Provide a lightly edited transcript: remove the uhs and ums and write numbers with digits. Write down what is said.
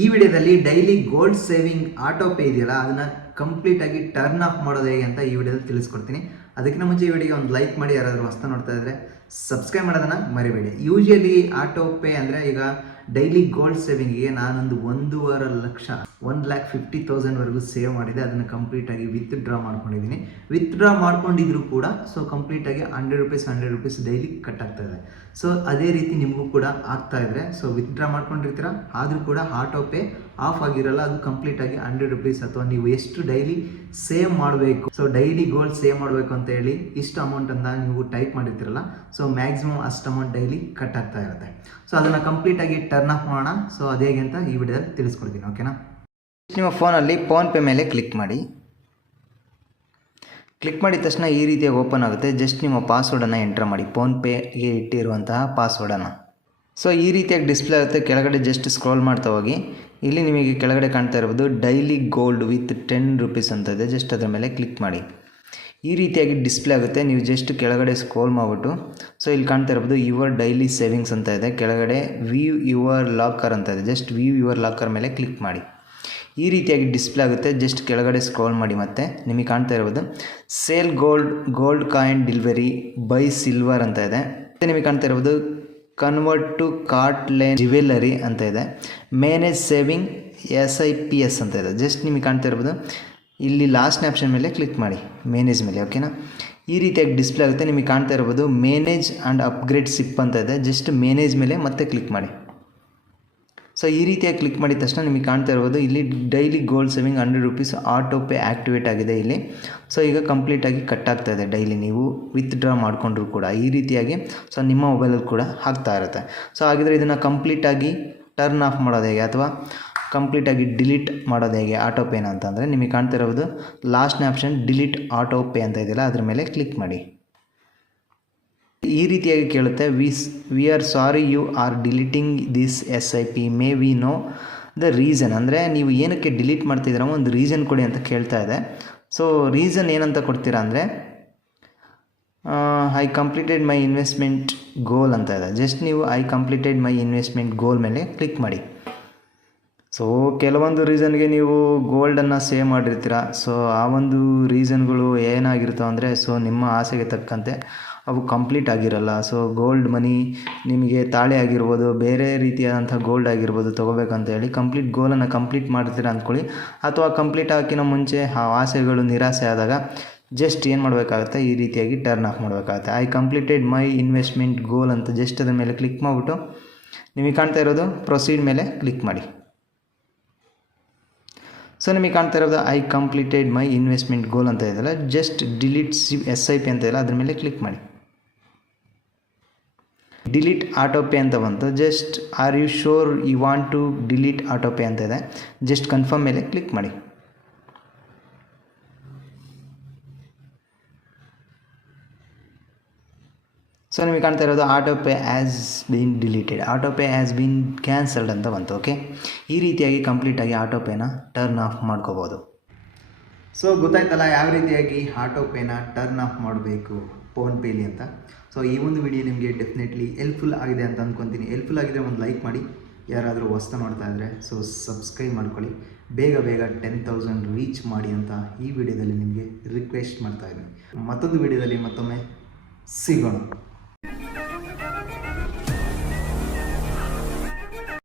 ಈ ವಿಡಿಯೋದಲ್ಲಿ daily gold saving auto pay ಇದೆಯಲ್ಲ ಅದನ್ನು ಕಂಪ್ಲೀಟಾಗಿ ಟರ್ನ್ ಆಫ್ ಮಾಡೋದು ಹೇಗೆ ಅಂತ ಈ ವಿಡಿಯೋದಲ್ಲಿ ತಿಳಿಸ್ಕೊಡ್ತೀನಿ. ಅದಕ್ಕಿಂತ ಮುಂಚೆ ಈ ವಿಡಿಯೋಗೆ ಒಂದು ಲೈಕ್ ಮಾಡಿ, ಯಾರಾದರೂ ಹೊಸ್ತಾ ನೋಡ್ತಾ ಇದ್ದರೆ ಸಬ್ಸ್ಕ್ರೈಬ್ ಮಾಡೋದನ್ನು ಮರಿಬೇಡಿ. ಯೂಶಲಿ ಆಟೋ ಪೇ ಅಂದರೆ ಈಗ ಡೈಲಿ ಗೋಲ್ಡ್ ಸೇವಿಂಗಿಗೆ ನಾನೊಂದು 1.5 ಲಕ್ಷ 1,50,000ವರೆಗೂ ಸೇವ್ ಮಾಡಿದೆ. ಅದನ್ನು ಕಂಪ್ಲೀಟಾಗಿ ವಿತ್ಡ್ರಾ ಮಾಡ್ಕೊಂಡಿದ್ದೀನಿ. ವಿತ್ಡ್ರಾ ಮಾಡ್ಕೊಂಡಿದ್ರು ಕೂಡ ಸೊ ಕಂಪ್ಲೀಟಾಗಿ ₹100 100 ಡೈಲಿ ಕಟ್ ಆಗ್ತಾ ಇದೆ. ಸೊ ಅದೇ ರೀತಿ ನಿಮಗೂ ಕೂಡ ಆಗ್ತಾ ಇದ್ರೆ ಸೊ ವಿತ್ಡ್ರಾ ಮಾಡ್ಕೊಂಡಿರ್ತೀರ, ಆದರೂ ಕೂಡ ಆಟೋ ಪೇ ಆಫ್ ಆಗಿರಲ್ಲ. ಅದು ಕಂಪ್ಲೀಟಾಗಿ ₹100 ಅಥವಾ ನೀವು ಎಷ್ಟು ಡೈಲಿ ಸೇವ್ ಮಾಡಬೇಕು, ಸೊ ಡೈಲಿ ಗೋಲ್ಡ್ ಸೇವ್ ಮಾಡಬೇಕು ಅಂತ ಹೇಳಿ ಇಷ್ಟು ಅಮೌಂಟ್ ಅಂತ ನೀವು ಟೈಪ್ ಮಾಡಿರ್ತೀರಲ್ಲ, ಸೊ ಮ್ಯಾಕ್ಸಿಮಮ್ ಅಷ್ಟು ಅಮೌಂಟ್ ಡೈಲಿ ಕಟ್ ಆಗ್ತಾ ಇರುತ್ತೆ. ಸೊ ಅದನ್ನು ಕಂಪ್ಲೀಟಾಗಿ ಟರ್ನ್ ಆಫ್ ಮಾಡೋಣ. ಸೊ ಅದು ಹೇಗೆ ಅಂತ ಈ ವಿಡಿಯೋದಲ್ಲಿ ತಿಳಿಸ್ಕೊಡ್ತೀನಿ, ಓಕೆನಾ? ನಿಮ್ಮ ಫೋನಲ್ಲಿ ಫೋನ್ಪೇ ಮೇಲೆ ಕ್ಲಿಕ್ ಮಾಡಿ. ಕ್ಲಿಕ್ ಮಾಡಿದ ತಕ್ಷಣ ಈ ರೀತಿಯಾಗಿ ಓಪನ್ ಆಗುತ್ತೆ. ಜಸ್ಟ್ ನಿಮ್ಮ ಪಾಸ್ವರ್ಡನ್ನು ಎಂಟರ್ ಮಾಡಿ, ಫೋನ್ಪೇಗೆ ಇಟ್ಟಿರುವಂತಹ ಪಾಸ್ವರ್ಡನ್ನು. ಸೊ ಈ ರೀತಿಯಾಗಿ ಡಿಸ್ಪ್ಲೇ ಆಗುತ್ತೆ. ಕೆಳಗಡೆ ಜಸ್ಟ್ ಸ್ಕ್ರೋಲ್ ಮಾಡ್ತಾ ಹೋಗಿ, ಇಲ್ಲಿ ನಿಮಗೆ ಕೆಳಗಡೆ ಕಾಣ್ತಾ ಇರ್ಬೋದು ಡೈಲಿ ಗೋಲ್ಡ್ ವಿತ್ ₹10 ಅಂತ ಇದೆ. ಜಸ್ಟ್ ಅದರ ಮೇಲೆ ಕ್ಲಿಕ್ ಮಾಡಿ. ಈ ರೀತಿಯಾಗಿ ಡಿಸ್ಪ್ಲೇ ಆಗುತ್ತೆ. ನೀವು ಜಸ್ಟ್ ಕೆಳಗಡೆ ಸ್ಕ್ರೋಲ್ ಮಾಡಿಬಿಟ್ಟು ಸೊ ಇಲ್ಲಿ ಕಾಣ್ತಾ ಇರ್ಬೋದು ಯುವರ್ ಡೈಲಿ ಸೇವಿಂಗ್ಸ್ ಅಂತ ಇದೆ. ಕೆಳಗಡೆ ವ್ಯೂ ಯುವರ್ ಲಾಕರ್ ಅಂತ ಇದೆ. ಜಸ್ಟ್ ವ್ಯೂ ಯುವರ್ ಲಾಕರ್ ಮೇಲೆ ಕ್ಲಿಕ್ ಮಾಡಿ. ಈ ರೀತಿಯಾಗಿ ಡಿಸ್ಪ್ಲೇ ಆಗುತ್ತೆ. ಜಸ್ಟ್ ಕೆಳಗಡೆ ಸ್ಕ್ರೋಲ್ ಮಾಡಿ, ಮತ್ತೆ ನಿಮಗೆ ಕಾಣ್ತಾ ಇರ್ಬೋದು sale gold coin delivery by silver ಅಂತ ಇದೆ. ಮತ್ತು ನಿಮಗೆ ಕಾಣ್ತಾ ಇರ್ಬೋದು convert to CaratLane jewellery ಅಂತ ಇದೆ. ಮ್ಯಾನೇಜ್ ಸೇವಿಂಗ್ SIPS ಅಂತ ಇದೆ. ಜಸ್ಟ್ ನಿಮಗೆ ಕಾಣ್ತಾ ಇರ್ಬೋದು ಇಲ್ಲಿ ಲಾಸ್ಟ್ ಆಪ್ಷನ್ ಮೇಲೆ ಕ್ಲಿಕ್ ಮಾಡಿ, ಮ್ಯಾನೇಜ್ ಮೇಲೆ, ಓಕೆನಾ? ಈ ರೀತಿಯಾಗಿ ಡಿಸ್ಪ್ಲೇ ಆಗುತ್ತೆ. ನಿಮಗೆ ಕಾಣ್ತಾ ಇರ್ಬೋದು ಮ್ಯಾನೇಜ್ ಆ್ಯಂಡ್ ಅಪ್ಗ್ರೇಡ್ ಸಿಪ್ ಅಂತ ಇದೆ. ಜಸ್ಟ್ ಮ್ಯಾನೇಜ್ ಮೇಲೆ ಮತ್ತೆ ಕ್ಲಿಕ್ ಮಾಡಿ. ಸೊ ಈ ರೀತಿಯಾಗಿ ಕ್ಲಿಕ್ ಮಾಡಿದ ತಕ್ಷಣ ನಿಮಗೆ ಕಾಣ್ತಾ ಇರ್ಬೋದು ಇಲ್ಲಿ daily gold saving ₹100 auto pay activate ಆಗಿದೆ ಇಲ್ಲಿ. ಸೊ ಈಗ ಕಂಪ್ಲೀಟಾಗಿ ಕಟ್ ಆಗ್ತಾ ಇದೆ ಡೈಲಿ ನೀವು ವಿತ್ಡ್ರಾ ಮಾಡಿಕೊಂಡ್ರು ಕೂಡ ಈ ರೀತಿಯಾಗಿ. ಸೊ ನಿಮ್ಮ ಮೊಬೈಲಲ್ಲಿ ಕೂಡ ಆಗ್ತಾ ಇರುತ್ತೆ. ಸೊ ಹಾಗಿದ್ರೆ ಇದನ್ನು ಕಂಪ್ಲೀಟಾಗಿ ಟರ್ನ್ ಆಫ್ ಮಾಡೋದು ಹೇಗೆ ಅಥವಾ ಕಂಪ್ಲೀಟಾಗಿ ಡಿಲೀಟ್ ಮಾಡೋದು ಹೇಗೆ ಆಟೋ ಪೇನ ಅಂತಂದರೆ ನಿಮಗೆ ಕಾಣ್ತಾ ಇರೋದು ಲಾಸ್ಟ್ನೇ ಆಪ್ಷನ್ ಡಿಲೀಟ್ ಆಟೋ ಪೇ ಅಂತ ಇದೆಯಲ್ಲ, ಅದ್ರ ಮೇಲೆ ಕ್ಲಿಕ್ ಮಾಡಿ. ಈ ರೀತಿಯಾಗಿ ಕೇಳುತ್ತೆ we are sorry you are deleting this SIP may we know the reason. ಅಂದರೆ ನೀವು ಏನಕ್ಕೆ ಡಿಲೀಟ್ ಮಾಡ್ತಿದ್ದೀರ ಒಂದು ರೀಸನ್ ಕೊಡಿ ಅಂತ ಕೇಳ್ತಾ ಇದೆ. ಸೊ ರೀಸನ್ ಏನಂತ ಕೊಡ್ತೀರಾ ಅಂದರೆ ಐ ಕಂಪ್ಲೀಟೆಡ್ ಮೈ ಇನ್ವೆಸ್ಟ್ಮೆಂಟ್ ಗೋಲ್ ಅಂತ ಇದೆ. ಜಸ್ಟ್ ನೀವು ಐ ಕಂಪ್ಲೀಟೆಡ್ ಮೈ ಇನ್ವೆಸ್ಟ್ಮೆಂಟ್ ಗೋಲ್ ಮೇಲೆ ಕ್ಲಿಕ್ ಮಾಡಿ. ಸೊ ಕೆಲವೊಂದು ರೀಸನ್ಗೆ ನೀವು ಗೋಲ್ಡನ್ನು ಸೇವ್ ಮಾಡಿರ್ತೀರ. ಸೊ ಆ ಒಂದು ರೀಸನ್ಗಳು ಏನಾಗಿರ್ತವೆ ಅಂದರೆ ಸೊ ನಿಮ್ಮ ಆಸೆಗೆ ತಕ್ಕಂತೆ ಅವು ಕಂಪ್ಲೀಟ್ ಆಗಿರಲ್ಲ. ಸೊ ಗೋಲ್ಡ್ ಮನಿ ನಿಮಗೆ ತಾಳೆ ಆಗಿರ್ಬೋದು, ಬೇರೆ ರೀತಿಯಾದಂಥ ಗೋಲ್ಡ್ ಆಗಿರ್ಬೋದು ತೊಗೋಬೇಕಂತ ಹೇಳಿ ಕಂಪ್ಲೀಟ್ ಗೋಲನ್ನು ಕಂಪ್ಲೀಟ್ ಮಾಡ್ತೀರ ಅಂದ್ಕೊಳ್ಳಿ. ಅಥವಾ ಕಂಪ್ಲೀಟ್ ಹಾಕಿನ ಮುಂಚೆ ಆ ಆಸೆಗಳು ನಿರಾಸೆ ಆದಾಗ ಜಸ್ಟ್ ಏನು ಮಾಡಬೇಕಾಗುತ್ತೆ, ಈ ರೀತಿಯಾಗಿ ಟರ್ನ್ ಆಫ್ ಮಾಡಬೇಕಾಗುತ್ತೆ. ಐ ಕಂಪ್ಲೀಟೆಡ್ ಮೈ ಇನ್ವೆಸ್ಟ್ಮೆಂಟ್ ಗೋಲ್ ಅಂತ ಜಸ್ಟ್ ಅದರ ಮೇಲೆ ಕ್ಲಿಕ್ ಮಾಡಿಬಿಟ್ಟು ನಿಮಗೆ ಕಾಣ್ತಾ ಇರೋದು ಪ್ರೊಸೀಡ್ ಮೇಲೆ ಕ್ಲಿಕ್ ಮಾಡಿ. ಸೊ ನಿಮಗೆ ಕಾಣ್ತಾ ಇರೋದು ಐ ಕಂಪ್ಲೀಟೆಡ್ ಮೈ ಇನ್ವೆಸ್ಟ್ಮೆಂಟ್ ಗೋಲ್ ಅಂತ ಇದೆಯಲ್ಲ, ಜಸ್ಟ್ ಡಿಲೀಟ್ SIP ಅಂತ ಇದೆಯಲ್ಲ ಅದ್ರ ಮೇಲೆ ಕ್ಲಿಕ್ ಮಾಡಿ. ಡಿಲೀಟ್ ಆಟೋ ಪೇ ಅಂತ ಬಂತು. Just are you sure you want to delete auto pay ಅಂತ ಇದೆ. ಜಸ್ಟ್ ಕನ್ಫರ್ಮ್ ಮೇಲೆ ಕ್ಲಿಕ್ ಮಾಡಿ. ಸೊ ನಿಮಗೆ ಕಾಣ್ತಾ ಇರೋದು auto pay has been deleted, auto pay has been cancelled ಅಂತ ಬಂತು. ಓಕೆ, ಈ ರೀತಿಯಾಗಿ ಕಂಪ್ಲೀಟಾಗಿ ಆಟೋ ಪೇನ ಟರ್ನ್ ಆಫ್ ಮಾಡ್ಕೋಬೋದು. ಸೊ ಗೊತ್ತಾಯ್ತಲ್ಲ ಯಾವ ರೀತಿಯಾಗಿ ಆಟೋ ಪೇನ ಟರ್ನ್ ಆಫ್ ಮಾಡಬೇಕು ಫೋನ್ಪೇಲಿ ಅಂತ. ಸೊ ಈ ಒಂದು ವಿಡಿಯೋ ನಿಮಗೆ ಡೆಫಿನೆಟ್ಲಿ ಹೆಲ್ಪ್ಫುಲ್ ಆಗಿದೆ ಅಂತ ಅಂದ್ಕೊತೀನಿ. ಹೆಲ್ಪ್ಫುಲ್ ಆಗಿದ್ರೆ ಒಂದು ಲೈಕ್ ಮಾಡಿ, ಯಾರಾದರೂ ಹೊಸ್ತಾ ನೋಡ್ತಾ ಇದ್ದರೆ ಸೊ ಸಬ್ಸ್ಕ್ರೈಬ್ ಮಾಡ್ಕೊಳ್ಳಿ. ಬೇಗ 10,000 ರೀಚ್ ಮಾಡಿ ಅಂತ ಈ ವಿಡಿಯೋದಲ್ಲಿ ನಿಮಗೆ ರಿಕ್ವೆಸ್ಟ್ ಮಾಡ್ತಾಯಿದ್ದೀನಿ. ಮತ್ತೊಂದು ವಿಡಿಯೋದಲ್ಲಿ ಮತ್ತೊಮ್ಮೆ ಸಿಗೋಣ.